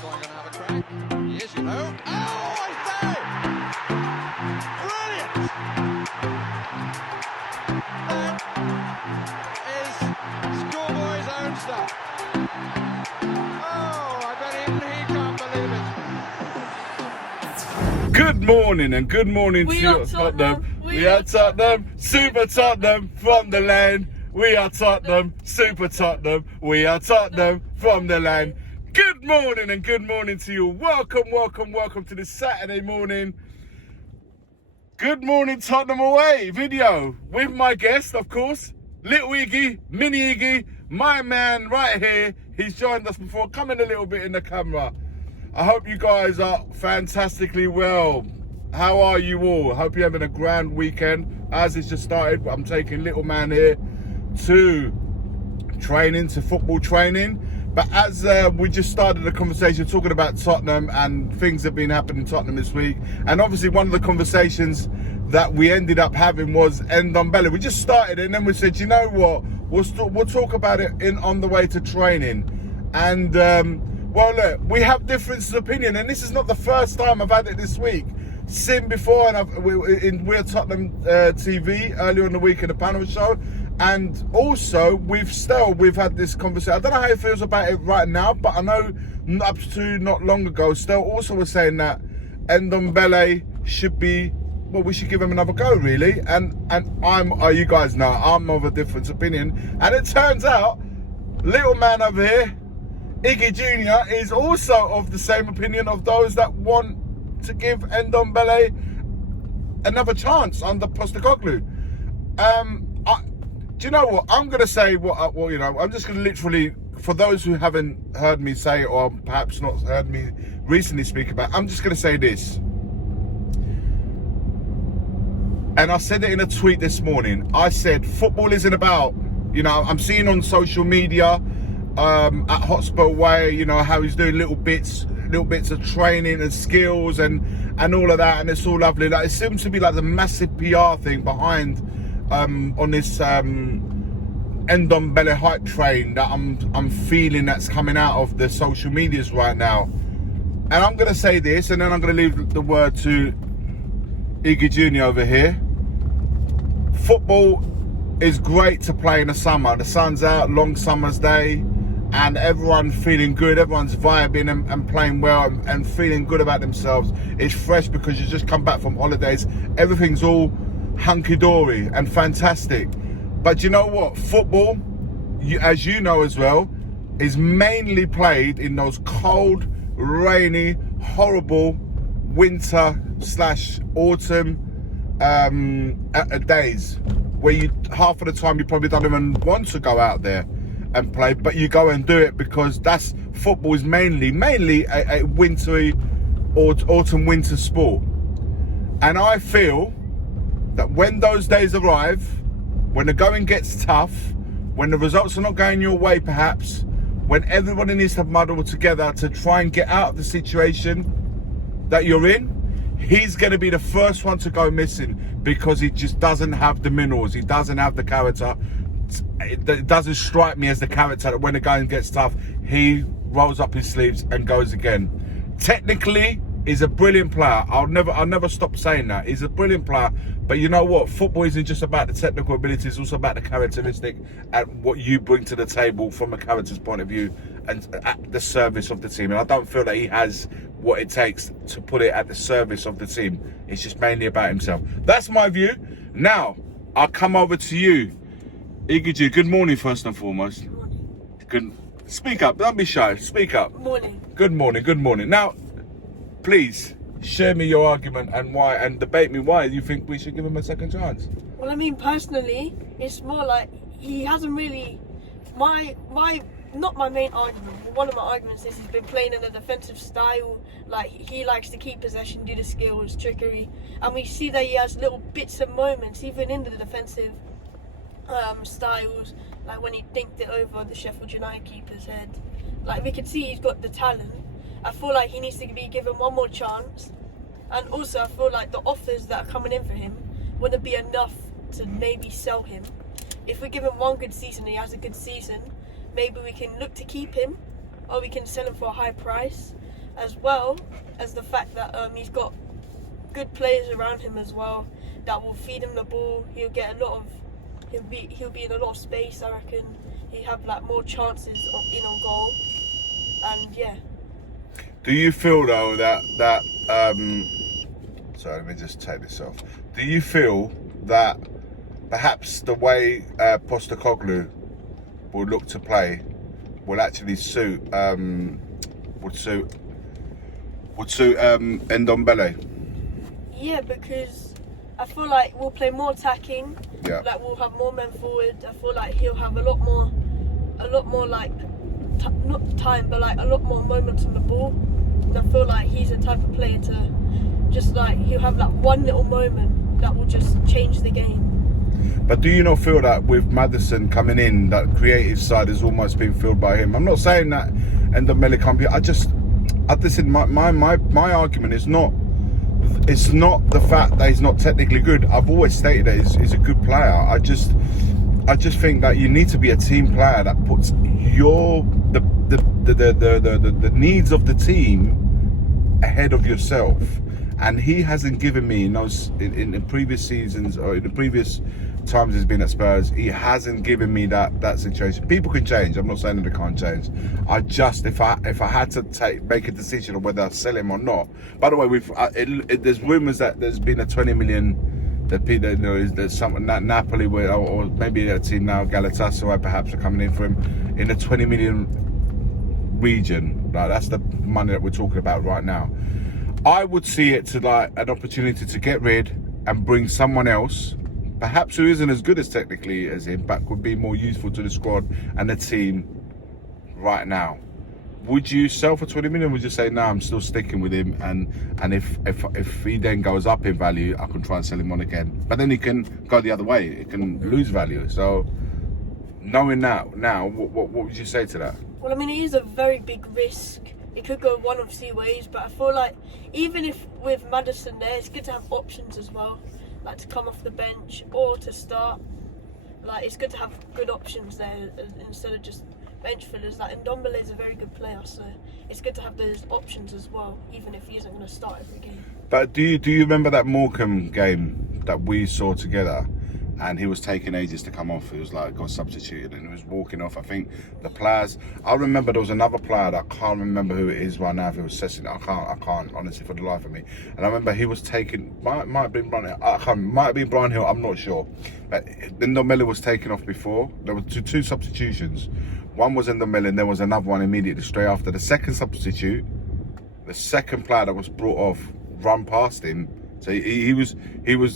going to have a crack. He is, you know. Oh, I say! Brilliant! That is schoolboy's own stuff. Oh, I bet even he can't believe it. Good morning and good morning We to are you, Tottenham. We are Tottenham, Super Tottenham from the land. We are Tottenham, Super Tottenham. We are Tottenham from the land. Good morning and good morning to you. Welcome to this Saturday morning. Good morning Tottenham away video with my guest, of course, Little Iggy, Mini Iggy, my man right here. He's joined us before. Come in a little bit in the camera. I hope you guys are fantastically well. How are you all? Hope you're having a grand weekend. As it's just started, I'm taking little man here to football training. But as we just started the conversation talking about Tottenham and things that have been happening in Tottenham this week, and obviously one of the conversations that we ended up having was Ndombele. We just started it and then we said, you know what, we'll talk about it on the way to training. And well, look, we have differences of opinion, and this is not the first time I've had it this week. Seen before, and we're Tottenham TV earlier in the week in the panel show, and also we've had this conversation. I don't know how he feels about it right now, but I know up to not long ago, Stel also was saying that Ndombele should be, well, we should give him another go, really. And you guys know, I'm of a different opinion, and it turns out, little man over here, Iggy Jr. is also of the same opinion of those that want to give Ndombele another chance under Postecoglou. Do you know what? I'm going to say I'm just going to literally, for those who haven't heard me say or perhaps not heard me recently speak about, I'm just going to say this. And I said it in a tweet this morning. I said, football isn't about, I'm seeing on social media, at Hotspur Way, how he's doing little bits of training and skills and all of that, and it's all lovely. Like, it seems to be like the massive PR thing behind on this Ndombele hype train that I'm feeling that's coming out of the social medias right now. And I'm gonna say this, and then I'm gonna leave the word to Iggy Jr. over here. Football is great to play in the summer. The sun's out, long summer's day, and everyone feeling good, everyone's vibing and playing well and feeling good about themselves. It's fresh because you just come back from holidays. Everything's all hunky-dory and fantastic. But you know what? Football, as you know as well, is mainly played in those cold, rainy, horrible winter/autumn days where half of the time you probably don't even want to go out there and play, but you go and do it because football is mainly a wintry autumn winter sport. And I feel that when those days arrive, when the going gets tough, when the results are not going your way perhaps, when everybody needs to muddle together to try and get out of the situation that you're in, he's going to be the first one to go missing because he just doesn't have the minerals, he doesn't have the character. It doesn't strike me as the character that when the going gets tough, he rolls up his sleeves and goes again. Technically, he's a brilliant player. I'll never stop saying that. He's a brilliant player. But you know what? Football isn't just about the technical ability. It's also about the characteristic and what you bring to the table from a character's point of view and at the service of the team. And I don't feel that he has what it takes to put it at the service of the team. It's just mainly about himself. That's my view. Now, I'll come over to you. Iggy, good morning first and foremost. Good morning. Good. Speak up, don't be shy, speak up. Morning. Good morning. Now, please, share me your argument and why, and debate me why you think we should give him a second chance. Well, I mean, personally, it's more like he hasn't really, not my main argument, but one of my arguments is he's been playing in a defensive style. Like, he likes to keep possession, do the skills, trickery, and we see that he has little bits and moments, even in the defensive styles, like when he dinked it over the Sheffield United keeper's head. Like, we can see he's got the talent. I feel like he needs to be given one more chance, and also I feel like the offers that are coming in for him wouldn't be enough to maybe sell him. If we give him one good season and he has a good season, maybe we can look to keep him, or we can sell him for a high price. as well as the fact that he's got good players around him as well that will feed him the ball. He'll be in a lot of space, I reckon. He'll have like more chances in on goal, and yeah. Do you feel though that sorry, let me just take this off. Do you feel that perhaps the way Postecoglou will look to play will actually suit Ndombele? Yeah, because I feel like we'll play more attacking. Yeah. Like we'll have more men forward. I feel like he'll have a lot more like not time, but like a lot more moments on the ball. And I feel like he's the type of player to just like he'll have like one little moment that will just change the game. But do you not feel that with Maddison coming in, that creative side has almost been filled by him? I'm not saying that Ndombele can't be. I listen. My argument is not. It's not the fact that he's not technically good. I've always stated that he's a good player. I just think that you need to be a team player that puts the needs of the team ahead of yourself. And he hasn't given me in the previous seasons or in the previous times he's been at Spurs, he hasn't given me that situation. People can change. I'm not saying that they can't change. I just if I had to make a decision on whether I sell him or not. By the way, there's rumours that there's been a 20 million. There's something that Napoli or maybe a team now, Galatasaray perhaps, are coming in for him in a 20 million region. Like, that's the money that we're talking about right now. I would see it to like an opportunity to get rid and bring someone else, perhaps who isn't as good as technically as him, but could be more useful to the squad and the team right now. Would you sell for 20 million? Would you say, no, I'm still sticking with him, and if he then goes up in value, I can try and sell him on again. But then he can go the other way. It can lose value. So knowing that now, what would you say to that? Well, I mean, it is a very big risk. It could go one of two ways, but I feel like even if with Maddison there, it's good to have options as well, like to come off the bench or to start. Like, it's good to have good options there instead of just bench fillers. Like, Ndombele is a very good player, so it's good to have those options as well, even if he isn't going to start every game. But do you remember that Morecambe game that we saw together? And he was taking ages to come off. He was like, got substituted and he was walking off. I think the players, I remember there was another player that I can't remember who it is right now. If it was Sessin, I can't honestly for the life of me. And I remember he was taken, might have been Brian Hill, might have been Brian Hill, I'm not sure. But Ndombele was taken off before. There were two substitutions. One was Ndombele and there was another one immediately straight after. The second substitute, the second player that was brought off, run past him. So he was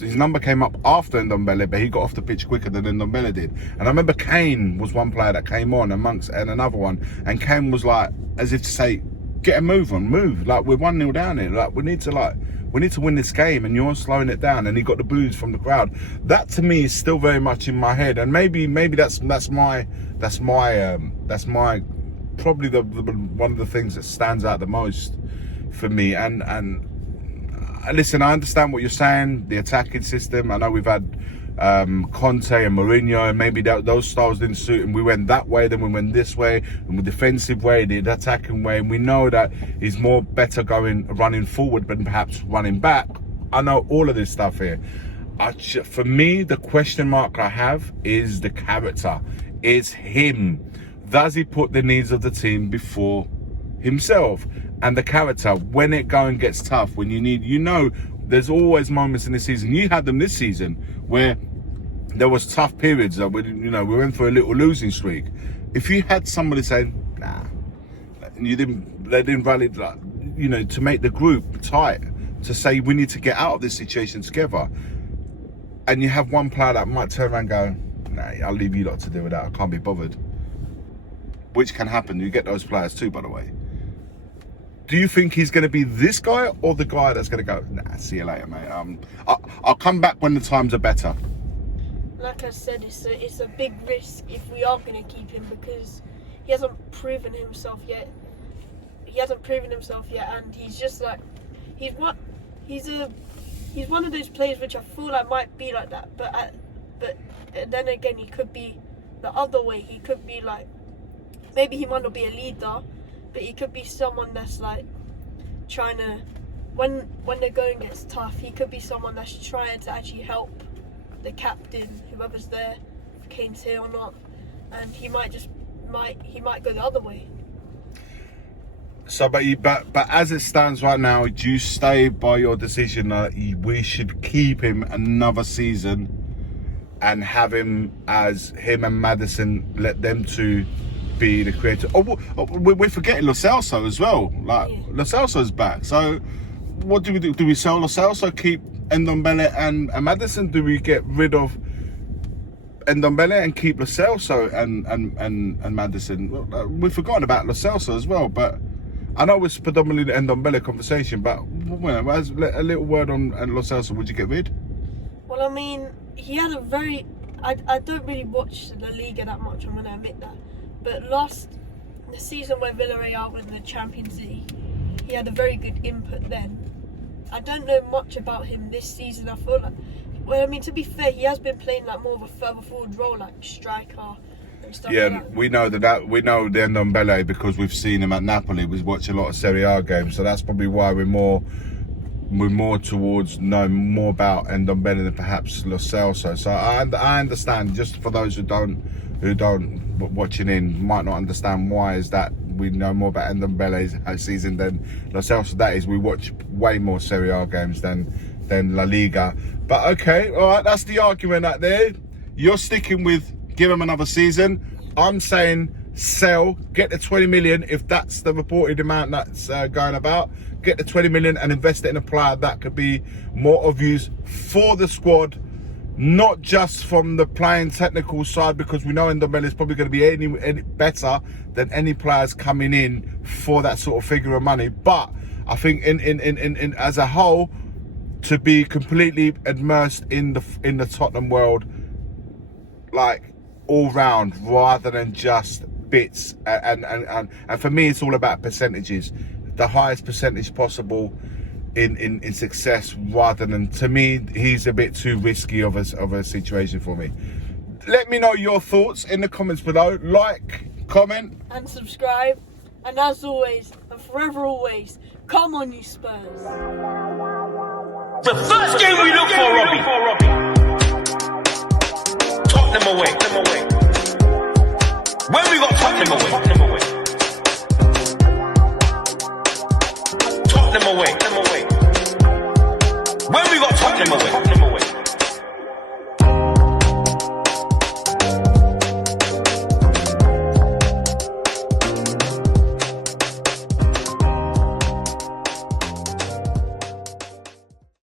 his number came up after Ndombele, but he got off the pitch quicker than Ndombele did. And I remember Kane was one player that came on amongst and another one, and Kane was like, as if to say, get a move on, move. Like, we're 1-0 down here. Like, we need to win this game, and you're slowing it down. And he got the boos from the crowd. That to me is still very much in my head, and maybe that's my probably the one of the things that stands out the most for me. And listen, I understand what you're saying, the attacking system. I know we've had Conte and Mourinho, and maybe those styles didn't suit him. We went that way, then we went this way, and the defensive way, the attacking way, and we know that he's more better running forward than perhaps running back. I know all of this stuff here. For me, the question mark I have is the character. It's him. Does he put the needs of the team before himself? And the character, when it going gets tough, when you need, there's always moments in the season. You had them this season where there was tough periods. We went for a little losing streak. If you had somebody saying, nah, they didn't rally, to make the group tight, to say we need to get out of this situation together, and you have one player that might turn around and go, nah, I'll leave you lot to deal with that. I can't be bothered. Which can happen. You get those players too, by the way. Do you think he's going to be this guy or the guy that's going to go, nah, see you later, mate. I'll come back when the times are better. Like I said, it's a big risk if we are going to keep him, because he hasn't proven himself yet. And he's just like, he's one of those players which I feel like might be like that. But then again, he could be the other way. He could be like, maybe he might not be a leader, but he could be someone that's like trying to, when the going gets tough, he could be someone that's trying to actually help the captain, whoever's there, if Kane's here or not, and he might go the other way. So, but as it stands right now, do you stay by your decision that we should keep him another season and have him and Maddison, let them two be the creator? Oh, we're forgetting Lo Celso as well. Like, yeah. Lo Celso's back. So, what do we do? Do we sell Lo Celso, keep Ndombele and Maddison? Do we get rid of Ndombele and keep Lo Celso and Maddison? Well, we've forgotten about Lo Celso as well, but I know it's predominantly the Ndombele conversation, but as a little word on Lo Celso, would you get rid? Well, I mean, he had a very... I don't really watch La Liga that much, I'm going to admit that. But the season where Villarreal won the Champions League, he had a very good input then. I don't know much about him this season. I feel like... Well, I mean, to be fair, he has been playing like more of a further forward role, like striker. Yeah, like we know the Ndombele because we've seen him at Napoli. We watch a lot of Serie A games, so that's probably why we're more towards knowing more about Ndombele than perhaps Lo Celso. So I understand. Just for those who don't watching in might not understand why is that we know more about Ndombele's season than Lo Celso. That is, we watch way more Serie A games than La Liga. But okay, all right, that's the argument out there. You're sticking with give him another season. I'm saying sell, get the 20 million if that's the reported amount that's going about. Get the 20 million and invest it in a player that could be more of use for the squad, not just from the playing technical side, because we know Ndombele is probably going to be any better than any players coming in for that sort of figure of money. But I think in as a whole, to be completely immersed in the Tottenham world, like all round, rather than just bits. And for me, it's all about percentages. The highest percentage possible in success, rather than, to me, he's a bit too risky of a situation for me. Let me know your thoughts in the comments below. Like, comment, and subscribe. And as always, and forever always, come on, you Spurs. The first game we look for, Robbie. Tottenham away. When we got Tottenham away. Tottenham away. When we got Tottenham away.